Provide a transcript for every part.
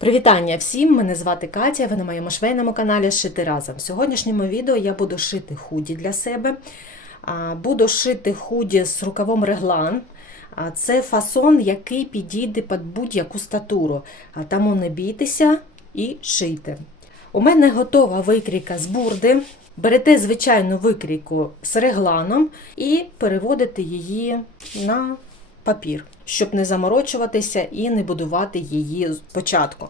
Привітання всім! Мене звати Катя. Ви на моєму швейному каналі Шити разом. В сьогоднішньому відео я буду шити худі для себе. Буду шити худі з рукавом реглан. Це фасон, який підійде під будь-яку статуру. Тому не бійтеся і шийте. У мене готова викрійка з бурди. Берете звичайну викрійку з регланом і переводите її на папір, щоб не заморочуватися і не будувати її спочатку.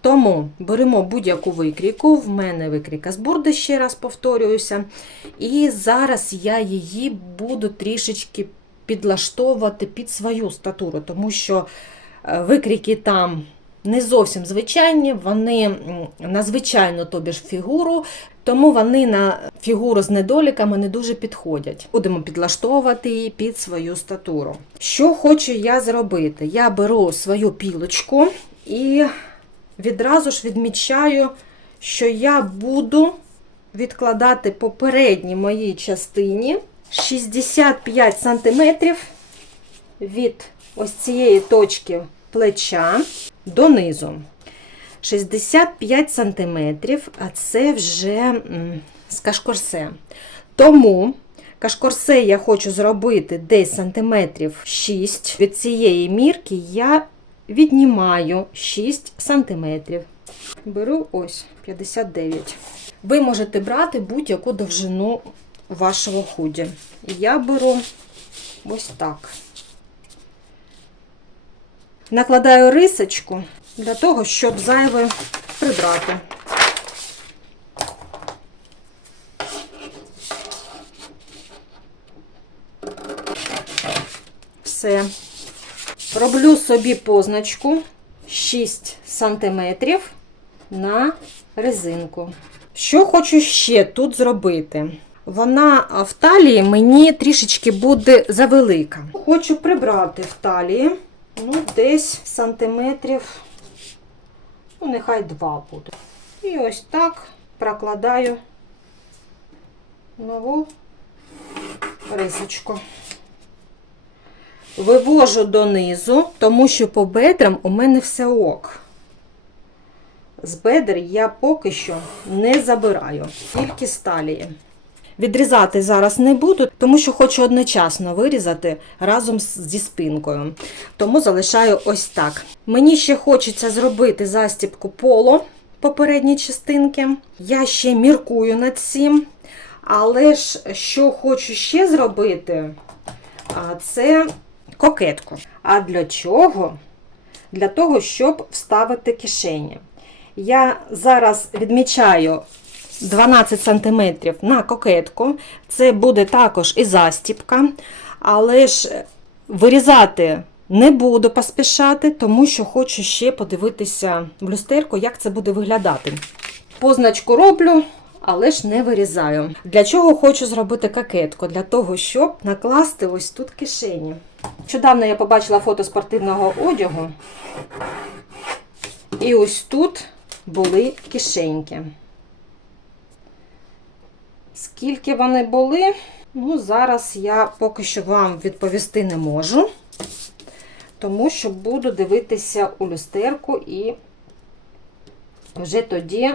Тому беремо будь-яку викрійку, в мене викрійка з бурди, ще раз повторююся. І зараз я її буду трішечки підлаштовувати під свою статуру, тому що е, викрійки там не зовсім звичайні, вони на звичайну тобі ж фігуру, тому вони на фігуру з недоліками не дуже підходять. Будемо підлаштовувати її під свою статуру. Що хочу я зробити? Я беру свою пілочку і відразу ж відмічаю, що я буду відкладати по передній моїй частині 65 см від ось цієї точки плеча донизу. 65 см, а це вже з кашкорсе. Тому кашкорсе я хочу зробити десь сантиметрів 6. Від цієї мірки я віднімаю 6 сантиметрів. Беру ось 59. Ви можете брати будь-яку довжину вашого худі. Я беру ось так. Накладаю рисочку для того, щоб зайве прибрати. Все. Роблю собі позначку 6 см на резинку. Що хочу ще тут зробити? Вона в талії мені трішечки буде завелика. Хочу прибрати в талії, ну, десь сантиметрів, ну, нехай два буде. І ось так прокладаю нову рисочку. Вивожу донизу, тому що по бедрам у мене все ок. З бедер я поки що не забираю, тільки з талії. Відрізати зараз не буду, тому що хочу одночасно вирізати разом зі спинкою. Тому залишаю ось так. Мені ще хочеться зробити застібку поло попередньої частинки. Я ще міркую над цим. Але ж що хочу ще зробити, це кокетку. А для чого? Для того, щоб вставити кишені. Я зараз відмічаю 12 см на кокетку. Це буде також і застіпка, але ж вирізати не буду поспішати, тому що хочу ще подивитися в люстерку, як це буде виглядати. Позначку роблю, але ж не вирізаю. Для чого хочу зробити кокетку? Для того, щоб накласти ось тут кишені. Нещодавно я побачила фото спортивного одягу, і ось тут були кишеньки. Скільки вони були, ну, зараз я поки що вам відповісти не можу, тому що буду дивитися у люстерку і вже тоді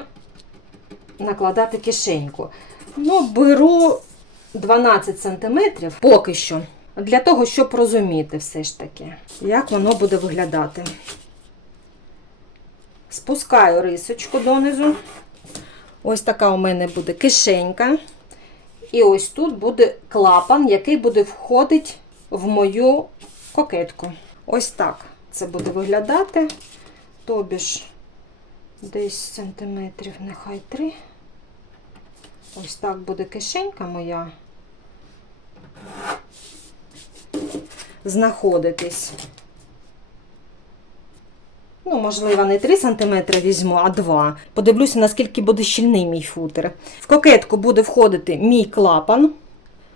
накладати кишеньку. Ну, беру 12 см поки що, для того, щоб розуміти все ж таки, як воно буде виглядати. Спускаю рисочку донизу. Ось така у мене буде кишенька. І ось тут буде клапан, який буде входити в мою кокетку. Ось так це буде виглядати. Тобі ж десь сантиметрів, нехай три. Ось так буде кишенька моя. Знаходитись. Ну, можливо, не 3 см візьму, а 2. Подивлюся, наскільки буде щільний мій футер. В кокетку буде входити мій клапан.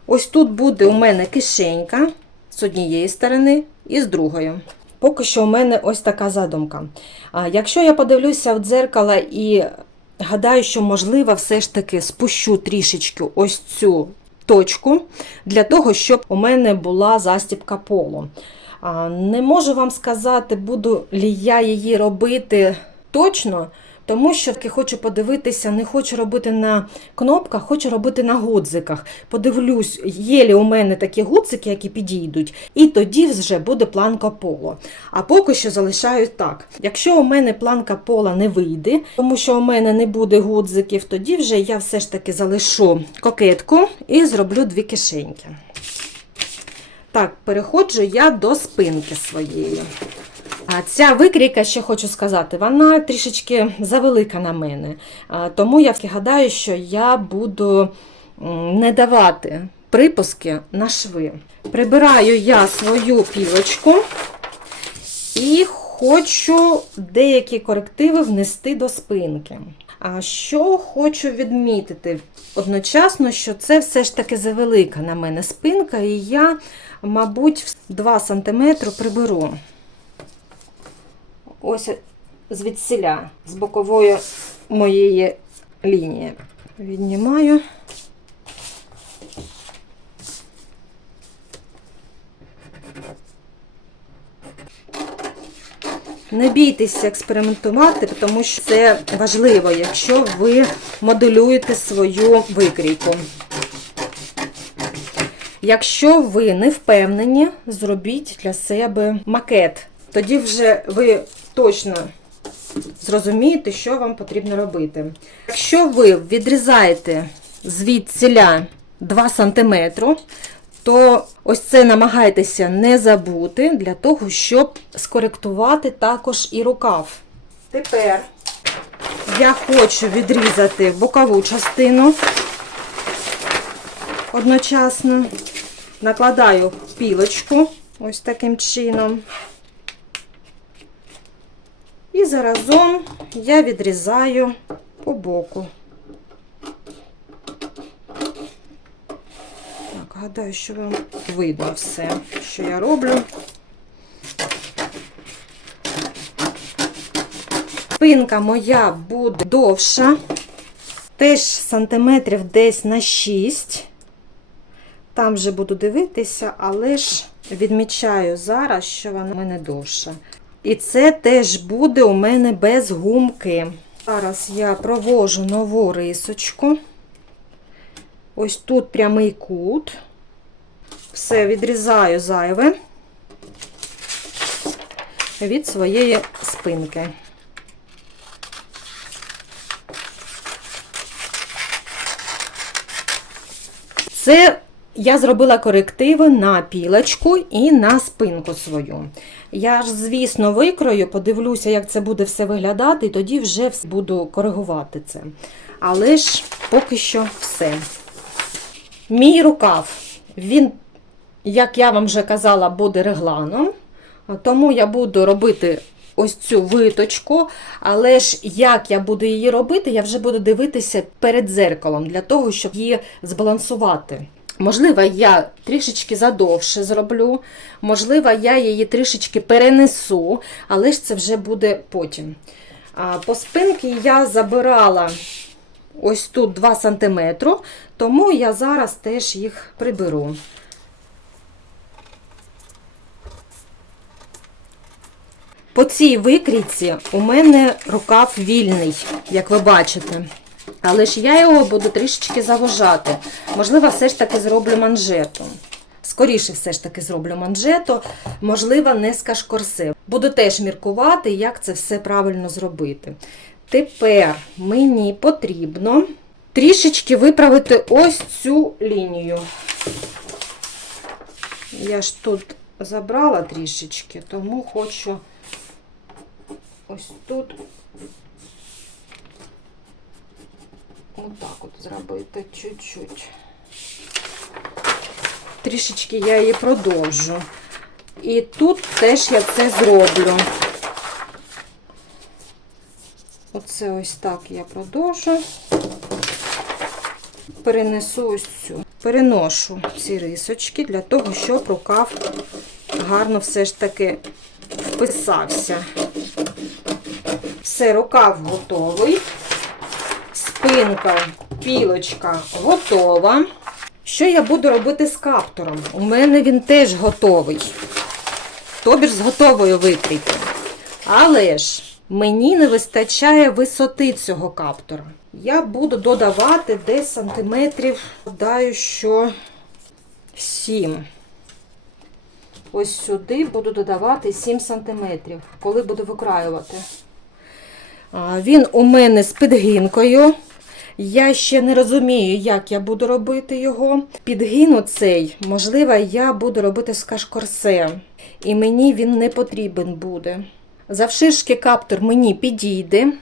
Ось тут буде у мене кишенька з однієї сторони і з другої. Поки що у мене ось така задумка. А якщо я подивлюся в дзеркало і гадаю, що можливо все ж таки спущу трішечки ось цю точку для того, щоб у мене була застібка полу. Не можу вам сказати, буду лі я її робити точно, тому що хочу подивитися, не хочу робити на кнопках, хочу робити на гудзиках. Подивлюсь, є ли у мене такі гудзики, які підійдуть, і тоді вже буде планка поло. А поки що залишаю так. Якщо у мене планка пола не вийде, тому що у мене не буде гудзиків, тоді вже я все ж таки залишу кокетку і зроблю дві кишеньки. Так, переходжу я до спинки своєї. А ця викрійка, ще хочу сказати, вона трішечки завелика на мене. Тому я гадаю, що я буду не давати припуски на шви. Прибираю я свою пілочку і хочу деякі корективи внести до спинки. А що хочу відмітити одночасно, що це все ж таки завелика на мене спинка, і я, мабуть, 2 см приберу. Ось звідсіля, з бокової моєї лінії. Віднімаю. Не бійтеся експериментувати, тому що це важливо, якщо ви моделюєте свою викрійку. Якщо ви не впевнені, зробіть для себе макет. Тоді вже ви точно зрозумієте, що вам потрібно робити. Якщо ви відрізаєте звідсіля 2 см, то ось це намагайтеся не забути для того, щоб скоректувати також і рукав. Тепер я хочу відрізати бокову частину одночасно. Накладаю пілочку ось таким чином. І заразом я відрізаю по боку. Так, гадаю, що вам видно все, що я роблю. Спинка моя буде довша, теж сантиметрів десь на 6. Там вже буду дивитися, але ж відмічаю зараз, що вона в мене довша. І це теж буде у мене без гумки. Зараз я провожу нову рисочку. Ось тут прямий кут. Все, відрізаю зайве від своєї спинки. Це я зробила корективи на пілочку і на спинку свою. Я ж, звісно, викрою, подивлюся, як це буде все виглядати, і тоді вже буду коригувати це. Але ж поки що все. Мій рукав, він, як я вам вже казала, буде регланом. Тому я буду робити ось цю виточку, але ж як я буду її робити, я вже буду дивитися перед дзеркалом для того, щоб її збалансувати. Можливо, я трішечки задовше зроблю, можливо, я її трішечки перенесу, але ж це вже буде потім. А По спинки я забирала ось тут 2 см, тому я зараз теж їх приберу. По цій викрійці у мене рукав вільний, як ви бачите. Але ж я його буду трішечки заважати. Можливо, все ж таки зроблю манжету. Скоріше все ж таки зроблю манжету, можливо, не з кашкорсе. Буду теж міркувати, як це все правильно зробити. Тепер мені потрібно трішечки виправити ось цю лінію. Я ж тут забрала трішечки, тому хочу ось тут отак от зробити чуть-чуть. Трішечки я її продовжу. І тут теж я це зроблю. Оце ось так я продовжу. Перенесу ось цю. Переношу ці рисочки для того, щоб рукав гарно все ж таки вписався. Все, рукав готовий. Спинка, пілочка готова. Що я буду робити з каптуром? У мене він теж готовий. Тобі ж з готовою викрійкою. Але ж мені не вистачає висоти цього каптора. Я буду додавати десь сантиметрів, гадаю, що 7. Ось сюди буду додавати 7 сантиметрів, коли буду викраювати. Він у мене з підгінкою. Я ще не розумію, як я буду робити його. Підгін оцей, можливо, я буду робити з кашкорсе. І мені він не потрібен буде. Завширшки каптор мені підійде,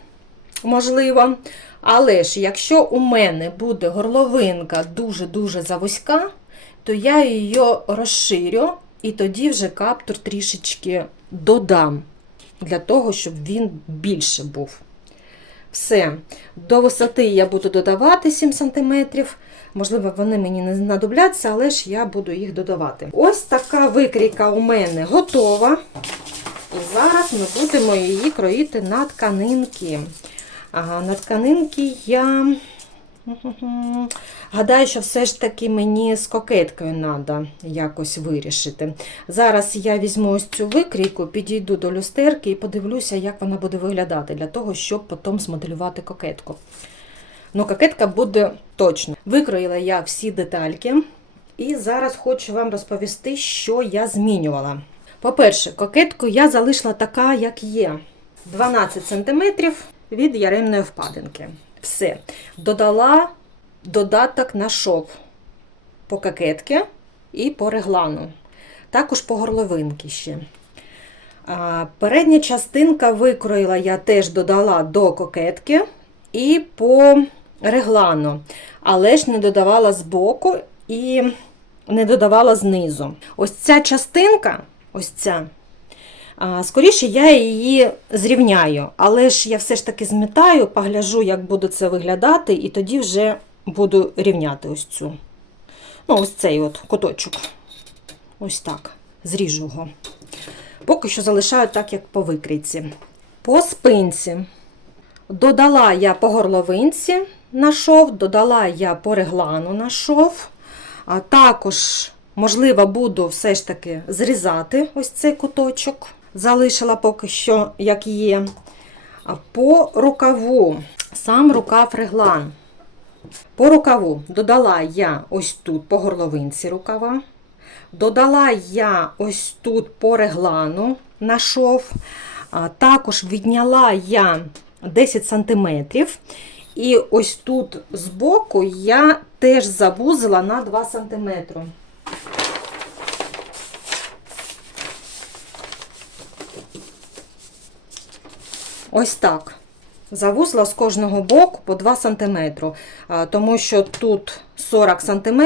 можливо. Але ж, якщо у мене буде горловинка дуже-дуже завузька, то я її розширю і тоді вже каптор трішечки додам, для того, щоб він більше був. Все, до висоти я буду додавати 7 см. Можливо, вони мені не знадобляться, але ж я буду їх додавати. Ось така викрійка у мене готова. І зараз ми будемо її кроїти на тканинки. Ага, на тканинки я гадаю, що все ж таки мені з кокеткою треба якось вирішити. Зараз я візьму ось цю викрійку, підійду до люстерки і подивлюся, як вона буде виглядати, для того, щоб потім змоделювати кокетку. Ну, кокетка буде точно. Викроїла я всі детальки. І зараз хочу вам розповісти, що я змінювала. По-перше, кокетку я залишила така, як є. 12 см від яремної впадинки. Все. Додала додаток на шов по кокетки і по реглану. Також по горловинки ще. Передня частинка викроїла, я теж додала до кокетки і по реглану, але ж не додавала збоку і не додавала знизу. Ось ця частинка, ось ця, скоріше я її зрівняю, але ж я все ж таки змітаю, погляжу, як буде це виглядати, і тоді вже буду рівняти ось цю. Ну, ось цей от куточок. Ось так. Зріжу його. Поки що залишаю так, як по викрійці. По спинці. Додала я по горловинці на шов, додала я по реглану на шов. А також, можливо, буду все ж таки зрізати ось цей куточок. Залишила поки що, як є. По рукаву, сам рукав реглан. По рукаву додала я ось тут по горловинці рукава. Додала я ось тут по реглану на шов. Також відняла я 10 см. І ось тут збоку я теж забузила на 2 см. Ось так. Завузла з кожного боку по 2 см, тому що тут 40 см,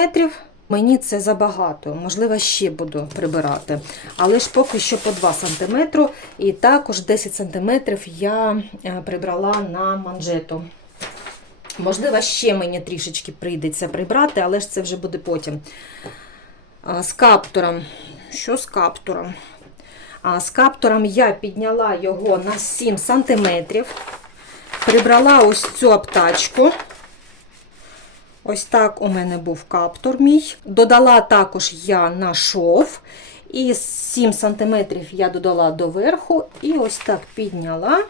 мені це забагато. Можливо, ще буду прибирати. Але ж поки що по 2 см, і також 10 см я е, прибрала на манжету. Можливо, ще мені трішечки прийдеться прибрати, але ж це вже буде потім. З каптуром. Що з каптуром? З каптуром я підняла його на 7 см. Прибрала ось цю аптачку. Ось так у мене був каптур мій. Додала також я на шов. І 7 см я додала доверху, і ось так підняла,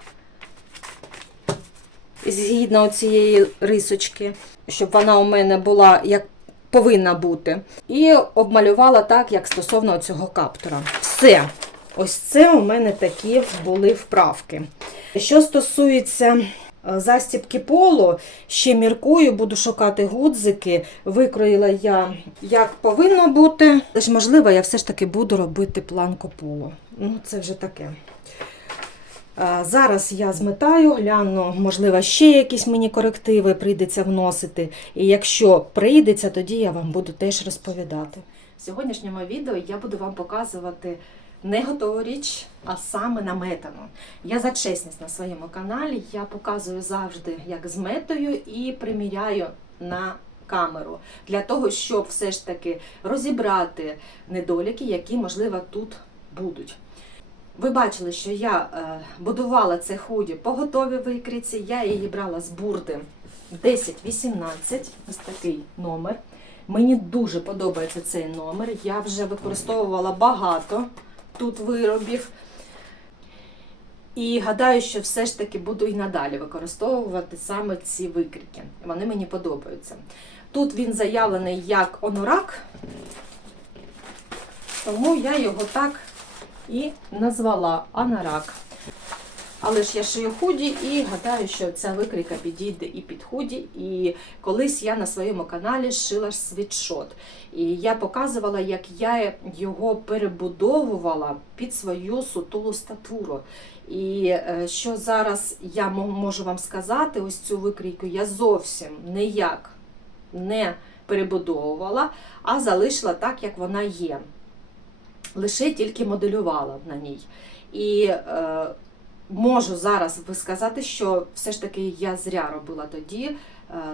згідно цієї рисочки, щоб вона у мене була як повинна бути. І обмалювала так, як стосовно цього каптура. Все. Ось це у мене такі були вправки. Що стосується застібки полу, ще міркую, буду шукати гудзики. Викроїла я, як повинно бути. Але ж, можливо, я все ж таки буду робити планку полу. Ну, це вже таке. Зараз я зметаю, гляну, можливо, ще якісь мені корективи прийдеться вносити. І якщо прийдеться, тоді я вам буду теж розповідати. В сьогоднішньому відео я буду вам показувати не готову річ, а саме наметану. Я за чесність на своєму каналі, я показую завжди, як з метою, і приміряю на камеру для того, щоб все ж таки розібрати недоліки, які, можливо, тут будуть. Ви бачили, що я е, будувала це худі по готовій викриці. Я її брала з бурди 10-18, ось такий номер. Мені дуже подобається цей номер. Я вже використовувала багато тут виробів. І гадаю, що все ж таки буду і надалі використовувати саме ці викрики. Вони мені подобаються. Тут він заявлений як онорак, тому я його так і назвала анорак. Але ж я шию худі і гадаю, що ця викрійка підійде і під худі. І колись я на своєму каналі шила світшот. І я показувала, як я його перебудовувала під свою сутулу статуру. І е, що зараз я можу вам сказати, ось цю викрійку я зовсім ніяк не перебудовувала, а залишила так, як вона є. Лише тільки моделювала на ній. І е, можу зараз сказати, що все ж таки я зря робила тоді е,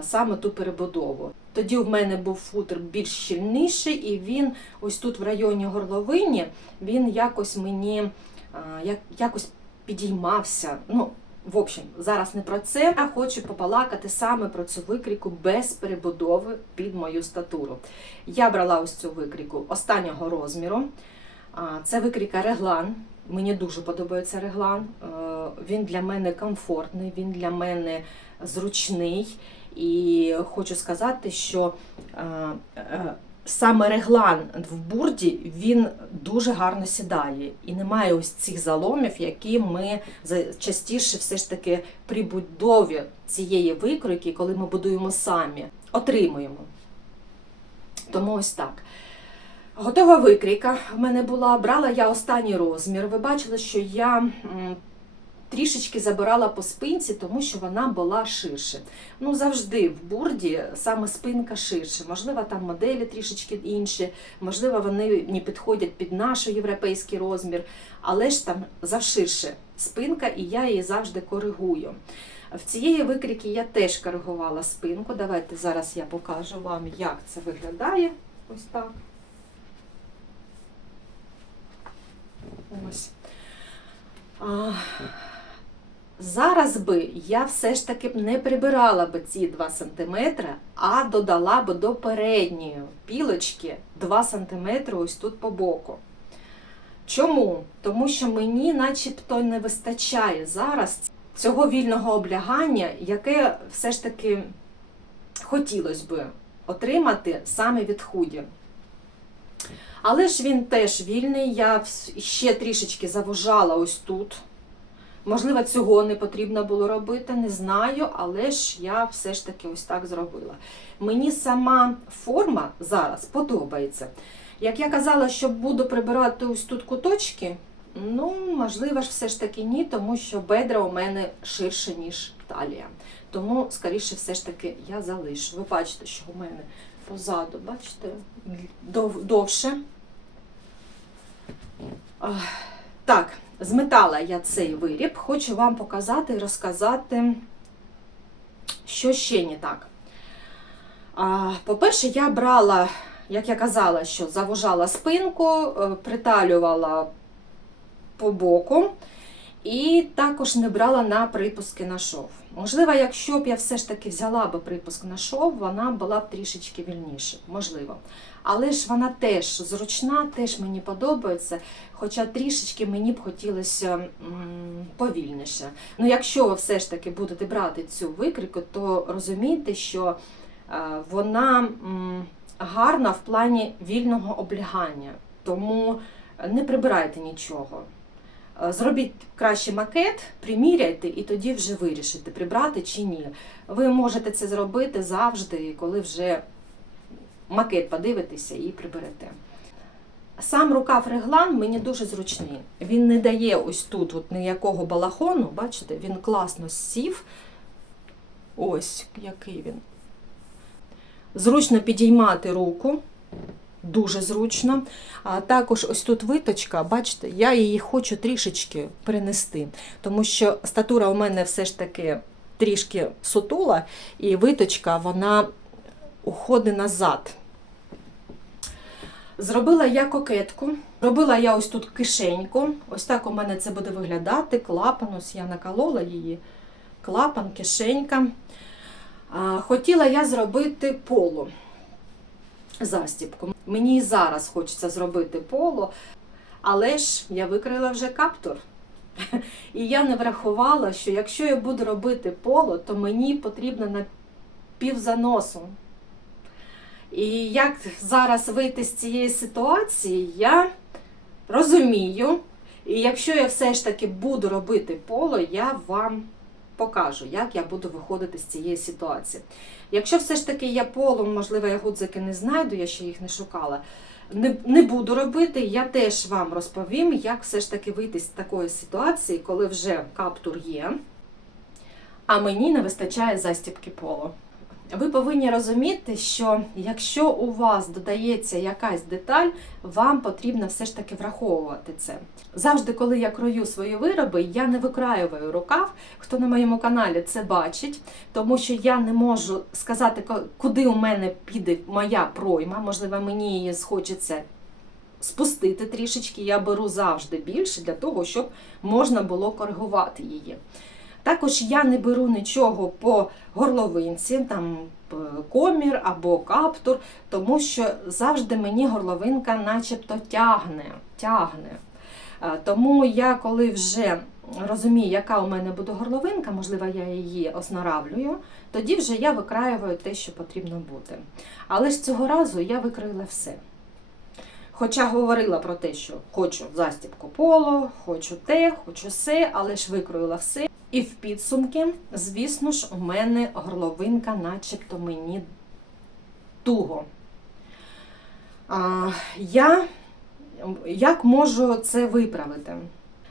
саме ту перебудову. Тоді в мене був футер більш щільніший, і він ось тут в районі горловині він якось мені е, якось підіймався. Ну, в общем, зараз не про це. Я хочу побалакати саме про цю викрійку без перебудови під мою статуру. Я брала ось цю викрійку останнього розміру. Це викрійка реглан. Мені дуже подобається реглан. Е, Він для мене комфортний, він для мене зручний. І хочу сказати, що е, е, саме реглан в бурді він дуже гарно сідає. І немає ось цих заломів, які ми частіше все ж таки при будові цієї викройки, коли ми будуємо самі, отримуємо. Тому ось так. Готова викрійка в мене була. Брала я останній розмір. Ви бачили, що я трішечки забирала по спинці, тому що вона була ширше. Ну, завжди в бурді саме спинка ширше. Можливо, там моделі трішечки інші, можливо, вони не підходять під наш європейський розмір, але ж там завширше спинка, і я її завжди коригую. В цієї викрійки я теж коригувала спинку. Давайте зараз я покажу вам, як це виглядає. Ось так. Ось. А, зараз би я все ж таки б не прибирала би ці 2 см, а додала би до передньої пілочки 2 см ось тут по боку. Чому? Тому що мені начебто не вистачає зараз цього вільного облягання, яке все ж таки хотілося би отримати саме від худі. Але ж він теж вільний. Я ще трішечки завужала ось тут. Можливо, цього не потрібно було робити, не знаю, але ж я все ж таки ось так зробила. Мені сама форма зараз подобається. Як я казала, що буду прибирати ось тут куточки, ну, можливо ж, все ж таки ні, тому що бедра у мене ширше, ніж талія. Тому, скоріше, все ж таки, я залишу. Ви бачите, що у мене позаду, бачите, дов- довше. Так, зметала я цей виріб. Хочу вам показати і розказати, що ще не так. По-перше, я брала, як я казала, що завужала спинку, е, приталювала по боку. І також не брала на припуски на шов. Можливо, якщо б я все ж таки взяла би припуск на шов, вона була б трішечки вільніше, можливо. Але ж вона теж зручна, теж мені подобається, хоча трішечки мені б хотілося повільніше. Ну, якщо ви все ж таки будете брати цю викрику, то розумійте, що е, вона гарна в плані вільного облягання, тому не прибирайте нічого. Е, Зробіть краще макет, приміряйте і тоді вже вирішите, прибрати чи ні. Ви можете це зробити завжди, коли вже макет подивитеся і приберете. Сам рукав реглан мені дуже зручний. Він не дає ось тут от ніякого балахону, бачите, він класно сів. Ось який він. Зручно підіймати руку. Дуже зручно. А також ось тут виточка, бачите, я її хочу трішечки перенести, тому що статура у мене все ж таки трішки сутула, і виточка вона уходить назад. Зробила я кокетку. Робила я ось тут кишеньку. Ось так у мене це буде виглядати. Клапан, ось я наколола її. Клапан, кишенька. Хотіла я зробити поло застібку. Мені і зараз хочеться зробити поло, але ж я викрила вже каптур. І я не врахувала, що якщо я буду робити поло, то мені потрібно на півзаносу. І як зараз вийти з цієї ситуації, я розумію. І якщо я все ж таки буду робити поло, я вам покажу, як я буду виходити з цієї ситуації. Якщо все ж таки я поло, можливо, я гудзики не знайду, я ще їх не шукала. Не, не буду робити, я теж вам розповім, як все ж таки вийти з такої ситуації, коли вже каптур є, а мені не вистачає застібки поло. Ви повинні розуміти, що якщо у вас додається якась деталь, вам потрібно все ж таки враховувати це. Завжди, коли я крою свої вироби, я не викраюваю рукав. Хто на моєму каналі це бачить, тому що я не можу сказати, куди у мене піде моя пройма. Можливо, мені її схочеться спустити трішечки. Я беру завжди більше для того, щоб можна було коригувати її. Також я не беру нічого по горловинці, там е, комір або каптур, тому що завжди мені горловинка начебто тягне. тягне. Е, Тому я коли вже розумію, яка у мене буде горловинка, можливо, я її оснаравлюю, тоді вже я викраюваю те, що потрібно бути. Але ж цього разу я викрила все. Хоча говорила про те, що хочу застібку поло, хочу те, хочу все, але ж викроїла все. І в підсумки, звісно ж, у мене горловинка, начебто мені туго. А, я як можу це виправити?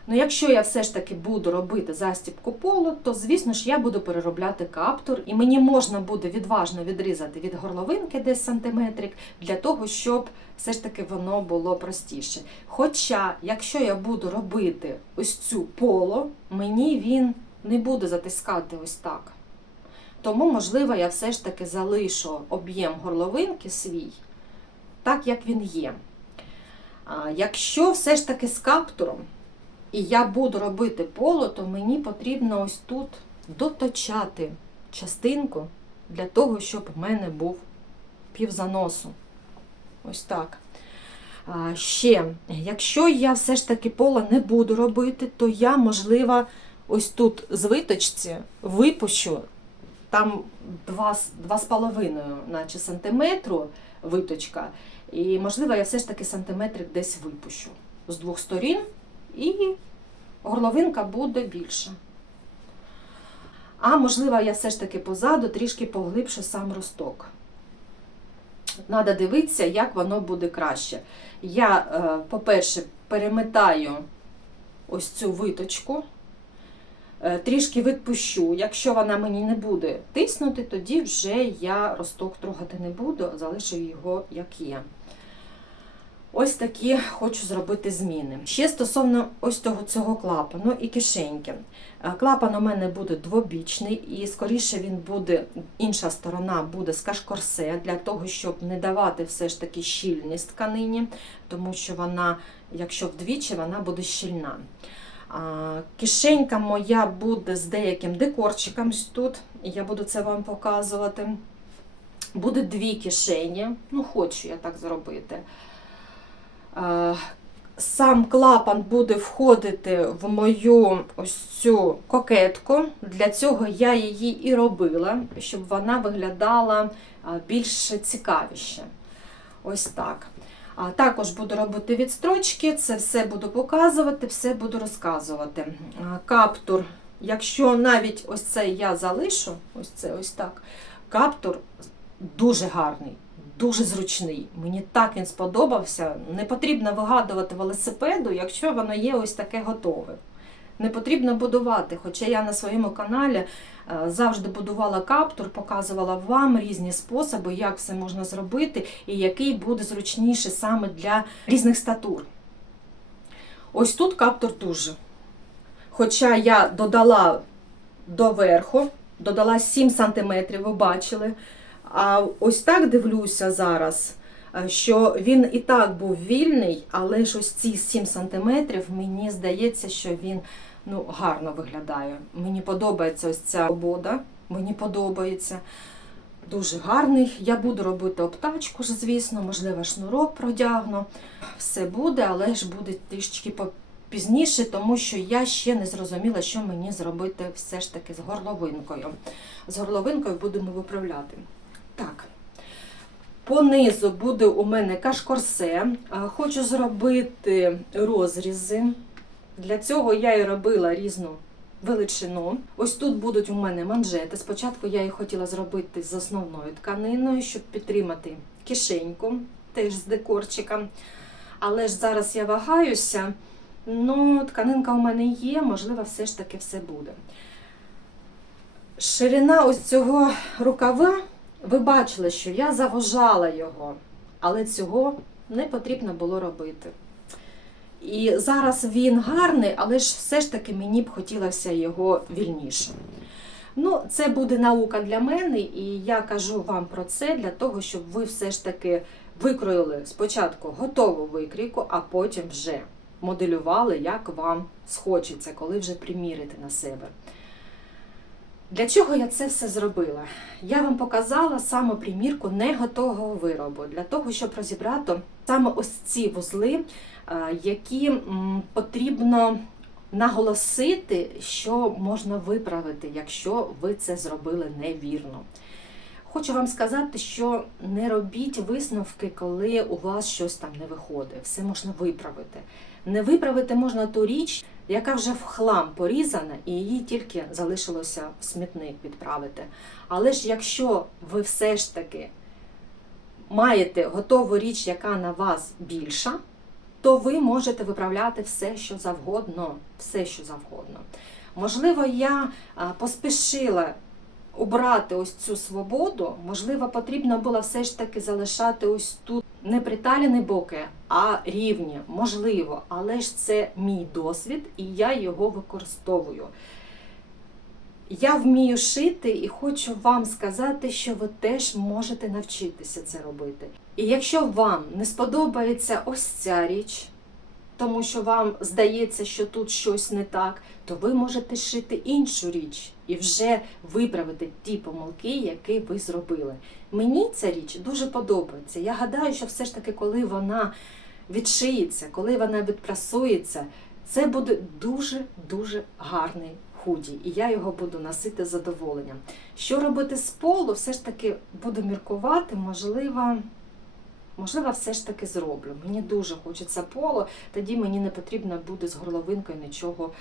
Ну, якщо я все ж таки буду робити застібку полу, то звісно ж я буду переробляти каптур, і мені можна буде відважно відрізати від горловинки десь сантиметрик для того, щоб все ж таки воно було простіше. Хоча, якщо я буду робити ось цю поло, мені він не буде затискати ось так. Тому, можливо, я все ж таки залишу об'єм горловинки свій, так як він є. Якщо все ж таки з каптуром, і я буду робити поло, то мені потрібно ось тут доточати частинку для того, щоб в мене був півзаносу. Ось так. Ще, якщо я все ж таки поло не буду робити, то я, можливо, ось тут з виточці випущу там 2,5 наче сантиметру виточка. І, можливо, я все ж таки сантиметрик десь випущу з двох сторін, і горловинка буде більша. А можливо, я все ж таки позаду трішки поглибшу сам росток. Треба дивитися, як воно буде краще. Я, е, по-перше, переметаю ось цю виточку, трішки відпущу. Якщо вона мені не буде тиснути, тоді вже я росток трогати не буду, залишу його як є. Ось такі хочу зробити зміни. Ще стосовно ось того цього клапану і кишеньки. Е, Клапан у мене буде двобічний, і скоріше він буде, інша сторона буде з кашкорсе, для того, щоб не давати все ж таки щільність тканині, тому що вона, якщо вдвічі, вона буде щільна. Кишенька моя буде з деяким декорчиком тут, я буду це вам показувати. Буде дві кишені, ну хочу я так зробити. Сам клапан буде входити в мою ось цю кокетку. Для цього я її і робила, щоб вона виглядала більш цікавіше. Ось так. Також буду робити відстрочки, це все буду показувати, все буду розказувати. Каптур, якщо навіть ось це я залишу, ось це ось так, каптур дуже гарний, дуже зручний. Мені так він сподобався. Не потрібно вигадувати велосипеду, якщо воно є ось таке готове. Не потрібно будувати, хоча я на своєму каналі е, завжди будувала каптур, показувала вам різні способи, як все можна зробити і який буде зручніше саме для різних статур. Ось тут каптур дуже. Хоча я додала доверху, додала 7 см, ви бачили. А ось так дивлюся зараз, що він і так був вільний, але ж ось ці 7 см, мені здається, що він ну, гарно виглядає. Мені подобається ось ця обода, мені подобається. Дуже гарний. Я буду робити обтачку звісно, можливо, шнурок продягну. Все буде, але ж буде трішечки пізніше, тому що я ще не зрозуміла, що мені зробити все ж таки з горловинкою. З горловинкою будемо виправляти. Так. По низу буде у мене кашкорсе. Хочу зробити розрізи. Для цього я і робила різну величину. Ось тут будуть у мене манжети. Спочатку я їх хотіла зробити з основною тканиною, щоб підтримати кишеньку, теж з декорчиком. Але ж зараз я вагаюся. Ну, тканинка у мене є, можливо, все ж таки все буде. Ширина ось цього рукава, ви бачили, що я заважала його, але цього не потрібно було робити. І зараз він гарний, але ж все ж таки мені б хотілося його вільніше. Ну, це буде наука для мене, і я кажу вам про це для того, щоб ви все ж таки викроїли спочатку готову викрійку, а потім вже моделювали, як вам схочеться, коли вже примірите на себе. Для чого я це все зробила? Я вам показала саме примірку неготового виробу, для того, щоб розібрати саме ось ці вузли, е, які потрібно наголосити, що можна виправити, якщо ви це зробили невірно. Хочу вам сказати, що не робіть висновки, коли у вас щось там не виходить. Все можна виправити. Не виправити можна ту річ, яка вже в хлам порізана, і її тільки залишилося в смітник відправити. Але ж якщо ви все ж таки маєте готову річ, яка на вас більша, то ви можете виправляти все, що завгодно. Все, що завгодно. Можливо, я поспішила обрати ось цю свободу, можливо, потрібно було все ж таки залишати ось тут не приталяні боки, а рівні. Можливо, але ж це мій досвід, і я його використовую. Я вмію шити і хочу вам сказати, що ви теж можете навчитися це робити. І якщо вам не сподобається ось ця річ, тому що вам здається, що тут щось не так, то ви можете шити іншу річ і вже виправити ті помилки, які ви зробили. Мені ця річ дуже подобається. Я гадаю, що все ж таки, коли вона відшиється, коли вона відпрасується, це буде дуже-дуже гарний худі, і я його буду носити задоволенням. Що робити з полу, все ж таки буду міркувати, можливо. Можливо, все ж таки зроблю. Мені дуже хочеться поло, тоді мені не потрібно буде з горловинкою нічого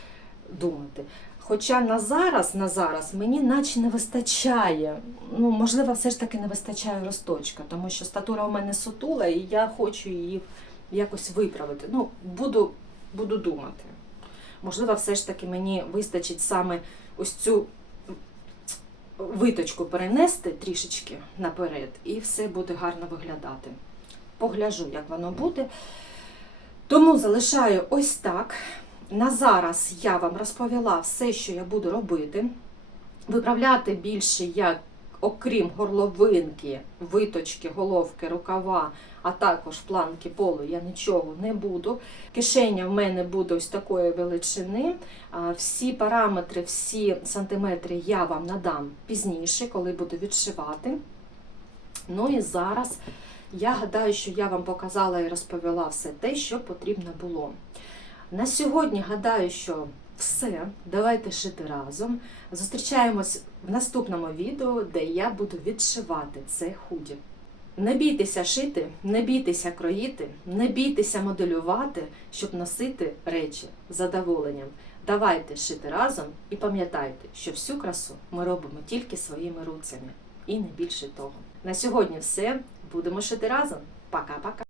думати. Хоча на зараз, на зараз мені наче не вистачає. Ну, можливо, все ж таки не вистачає росточка, тому що статура у мене сутула, і я хочу її якось виправити. Ну, буду, буду думати. Можливо, все ж таки мені вистачить саме ось цю виточку перенести трішечки наперед, і все буде гарно виглядати. Погляжу, як воно буде. Тому залишаю ось так. На зараз я вам розповіла все, що я буду робити. Виправляти більше я, окрім горловинки, виточки, головки, рукава, а також планки полу, я нічого не буду. Кишеня в мене буде ось такої величини. Всі параметри, всі сантиметри я вам надам пізніше, коли буду відшивати. Ну і зараз я гадаю, що я вам показала і розповіла все те, що потрібно було. На сьогодні гадаю, що все. Давайте шити разом. Зустрічаємось в наступному відео, де я буду відшивати це худі. Не бійтеся шити, не бійтеся кроїти, не бійтеся моделювати, щоб носити речі з задоволенням. Давайте шити разом і пам'ятайте, що всю красу ми робимо тільки своїми руцями і не більше того. На сьогодні все. Будемо шити разом. Пока-пока.